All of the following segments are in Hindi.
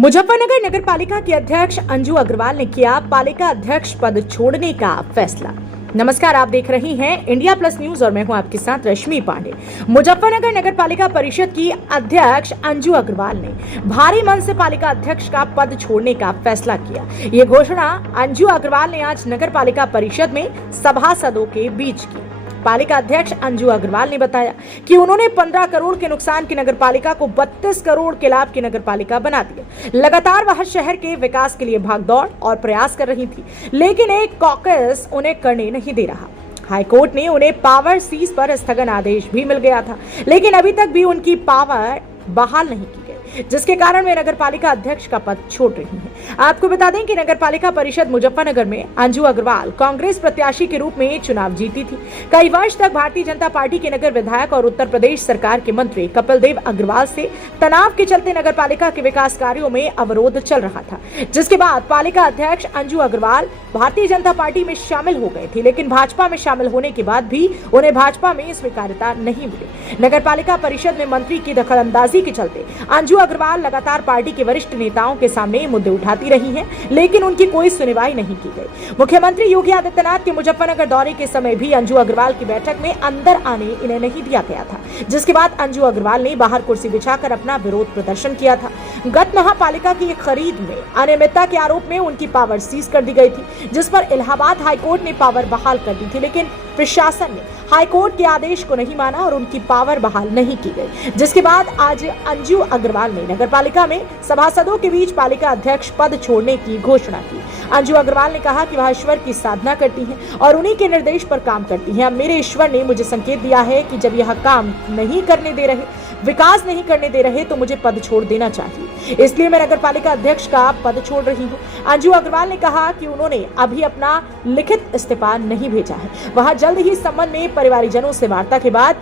मुजफ्फरनगर नगर पालिका की अध्यक्ष अंजू अग्रवाल ने किया पालिका अध्यक्ष पद छोड़ने का फैसला। नमस्कार, आप देख रही हैं इंडिया प्लस न्यूज और मैं हूं आपके साथ रश्मि पांडे। मुजफ्फरनगर नगर पालिका परिषद की अध्यक्ष अंजू अग्रवाल ने भारी मन से पालिका अध्यक्ष का पद छोड़ने का फैसला किया। ये घोषणा अंजू अग्रवाल ने आज नगर पालिका परिषद में सभासदों के बीच की। पालिका अध्यक्ष अंजू अग्रवाल ने बताया कि उन्होंने 15 करोड़ के नुकसान की नगरपालिका को 32 करोड़ के लाभ की नगरपालिका बना दिया। लगातार वह शहर के विकास के लिए भागदौड़ और प्रयास कर रही थी, लेकिन एक कॉकस उन्हें करने नहीं दे रहा। हाईकोर्ट ने उन्हें पावर सीज पर स्थगन आदेश भी मिल गया था, लेकिन अभी तक भी उनकी पावर बहाल नहीं की गई, जिसके कारण वे नगर पालिका अध्यक्ष का पद छोड़ रही हैं। आपको बता दें कि नगर पालिका परिषद मुजफ्फरनगर में अंजू अग्रवाल कांग्रेस प्रत्याशी के रूप में चुनाव जीती थी। कई वर्ष तक भारतीय जनता पार्टी के नगर विधायक और उत्तर प्रदेश सरकार के मंत्री कपिल देव अग्रवाल से तनाव के चलते नगर पालिका के विकास कार्यों में अवरोध चल रहा था, जिसके बाद पालिका अध्यक्ष अंजू अग्रवाल भारतीय जनता पार्टी में शामिल हो गए थे, लेकिन भाजपा में शामिल होने के बाद भी उन्हें भाजपा में स्वीकार्यता नहीं मिली। नगर पालिका परिषद में मंत्री की दखलंदाजी के चलते अंजू अग्रवाल लगातार पार्टी के वरिष्ठ नेताओं के सामने मुद्दे उठाती रही हैं, लेकिन उनकी कोई सुनवाई नहीं की गई। मुख्यमंत्री योगी आदित्यनाथ के मुजफ्फरनगर दौरे के समय भी अंजू अग्रवाल की बैठक में अंदर आने इन्हें नहीं दिया गया था, जिसके बाद अंजू अग्रवाल ने बाहर कुर्सी बिछाकर अपना विरोध प्रदर्शन किया था। गत महापालिका की खरीद में अनियमितता के आरोप में उनकी पावर सीज कर दी गई थी, जिस पर इलाहाबाद हाईकोर्ट ने पावर बहाल कर दी थी, लेकिन प्रशासन ने हाईकोर्ट के आदेश को नहीं माना और उनकी पावर बहाल नहीं की गई, जिसके बाद आज अंजू अग्रवाल ने नगरपालिका में सभासदों के बीच पालिका अध्यक्ष पद छोड़ने की घोषणा की। अंजू अग्रवाल ने कहा कि वह ईश्वर की साधना करती हैं और उन्हीं के निर्देश पर काम करती हैं। अब मेरे ईश्वर ने मुझे संकेत दिया है कि जब यह काम नहीं करने दे रहे, विकास नहीं करने दे रहे, तो मुझे पद छोड़ देना चाहिए, इसलिए मैं नगरपालिका अध्यक्ष का पद छोड़ रही हूँ। अंजू अग्रवाल ने कहा कि उन्होंने अभी अपना लिखित इस्तीफा नहीं भेजा है। वह जल्द ही इस संबंध में परिवारजनों से वार्ता के बाद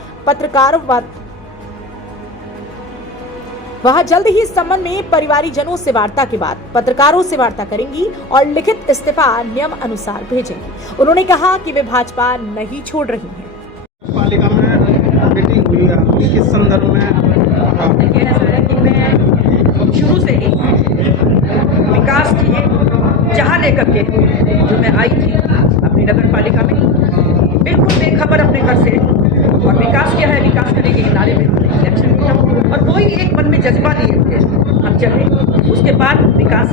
पत्रकारों से वार्ता करेंगी और लिखित इस्तीफा नियम अनुसार भेजेंगी। उन्होंने कहा कि वे भाजपा नहीं छोड़ रही हैं। पालिका में मीटिंग हुई है, किस संदर्भ में? देखिए, ऐसा है कि मैं शुरू से ही विकास की चाह लेकर के जो मैं आई थी अपनी नगर पालिका में, बिल्कुल बेखबर अपने घर से, और विकास क्या है, विकास करेंगे के नारे में इलेक्शन किया और वही एक मन में जज्बा लिए हुए हम चले। उसके बाद विकास,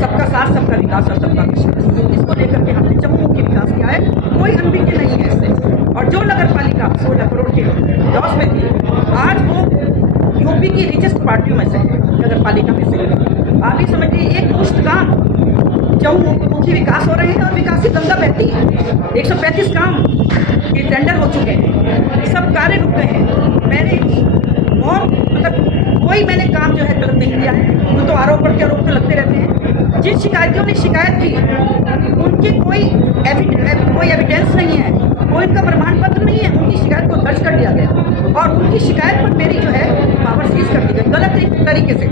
सबका साथ सबका विकास और सबका विश्वास, इसको लेकर के हमने जम्मू की विकास किया है, कोई अनभिज्ञ नहीं है इससे। और जो नगर पालिका 16 करोड़ के लॉस में थी, आज वो यूपी की रिचेस्ट पार्टियों में से है, नगर पालिका में से। आप ही समझिए, एक मुश्त काम चहुमुखी विकास हो रहे हैं और विकास की गंगा बहती है। 135 काम के टेंडर हो चुके हैं, सब कार्य रुक गए हैं। मैंने और कोई मैंने काम जो है गलत नहीं किया है, वो तो आरोप पर आरोप तो लगते रहते हैं। जिन शिकायतियों ने शिकायत की, उनकी कोई एविडेंस नहीं है, कोई उनका प्रमाण पत्र नहीं है, उनकी शिकायत को दर्ज कर लिया गया और उनकी शिकायत पर मेरी जो है पावर सीज कर दी गई गलत तरीके से।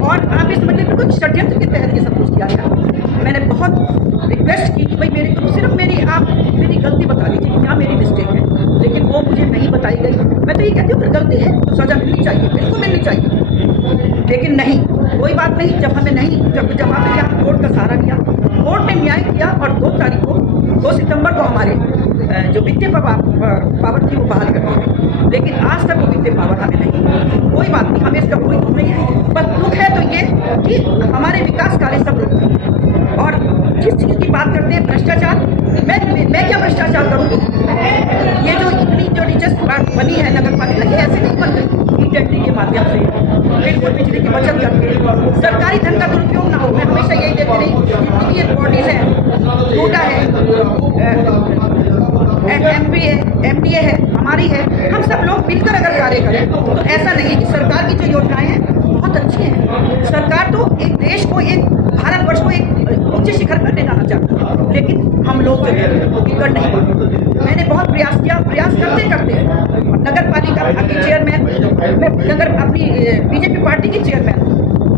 और आप इस समझिए बिल्कुल षड्यंत्र के तहत ये सब कुछ किया गया। मैंने बहुत रिक्वेस्ट की कि भाई मेरी तो सिर्फ आप मेरी गलती बता दीजिए, क्या मेरी मिस्टेक है, लेकिन वो मुझे नहीं बताई गई। मैं तो ये कहती हूँ, गलती है तो सजा मिलनी चाहिए, बिल्कुल मिलनी चाहिए, लेकिन नहीं, कोई बात नहीं। जब हमें नहीं, जब आपने कोर्ट का सहारा लिया, कोर्ट ने न्याय किया और 2 तारीख को 2 सितंबर को हमारे जो वित्तीय पावर थी वो बहाल कर दी, लेकिन आज तक वो वित्तीय पावर हमें नहीं। कोई बात नहीं, हमें इसका कोई दुख नहीं है, बस दुख है तो ये कि हमारे विकास कार्य सब रुक गए। और जिस चीज़ की बात करते हैं भ्रष्टाचार, मैं क्या भ्रष्टाचार करूँगी? ये जो इतनी जो रिचेस्ट बनी है नगर पालिका, ये ऐसे नहीं बन गई ई-टेंडरिंग के माध्यम से, बिल्कुल बिजली की बचत करके, सरकारी धन का दुरुपयोग ना हो। मैं हमेशा यही देखती रही, जितनी भी बॉडीज हैं, टूटा है, MPA है, हमारी है, हम सब लोग मिलकर अगर कार्य करें तो ऐसा नहीं कि सरकार की जो योजनाएं हैं बहुत अच्छी हैं। सरकार तो एक देश को, एक भारतवर्ष को एक उच्च शिखर पर ले जाना चाहता है, लेकिन हम लोग जो है वो बिगड़ नहीं पाते। मैंने बहुत प्रयास किया, प्रयास करते करते नगर पालिका की चेयरमैन, मैं नगर अपनी बीजेपी पार्टी की चेयरमैन,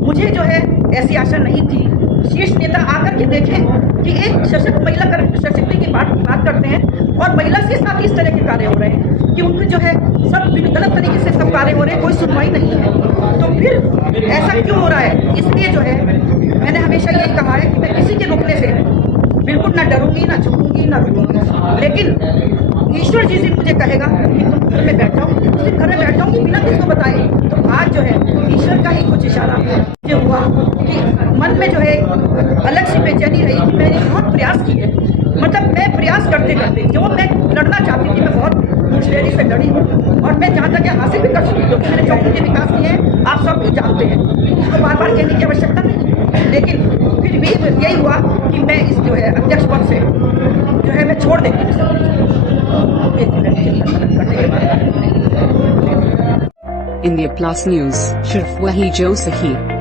मुझे जो है ऐसी आशा नहीं थी। शीर्ष नेता आकर के देखें कि एक सशक्त महिला सशक्ति की बात करते हैं और महिला के साथ इस तरह के कार्य हो रहे हैं कि उनके जो है सब गलत तरीके से सब कार्य हो रहे हैं, कोई सुनवाई नहीं है। तो फिर ऐसा क्यों हो रहा है? इसलिए जो और मैं जहाँ तक हासिल भी कर चुकी हूँ, क्योंकि मैंने चौकी के विकास किए हैं, आप सब कुछ जानते हैं, उसको बार बार कहने की आवश्यकता नहीं। लेकिन फिर भी यही हुआ कि मैं इस जो है अध्यक्ष पद से जो है मैं छोड़ देती हूँ करने के बाद। India Plus News, सिर्फ वही जो सही।